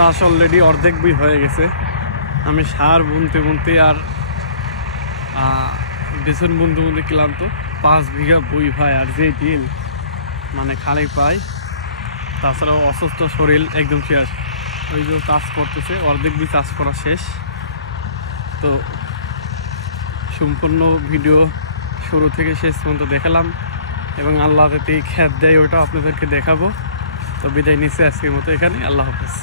চাষ অলরেডি অর্ধেক বই হয়ে গেছে। আমি সার বুনতে বুনতে আর বেসন বুনতে বুনতে ক্লান্ত। 5 বিঘা বই ভাই, আর যে ডিল মানে খালি পাই, তাছাড়াও অসুস্থ শরীর একদম শেষ। ওই যে চাষ করতেছে, অর্ধেক বই চাষ করা শেষ। তো সম্পূর্ণ ভিডিও শুরু থেকে শেষ পর্যন্ত দেখালাম, এবং আল্লাহ যদি খ্যাত দেয় ওটা আপনাদেরকে দেখাবো। তো বিদায় নিচ্ছে আজকের মতো এখানে। আল্লাহ হাফেজ।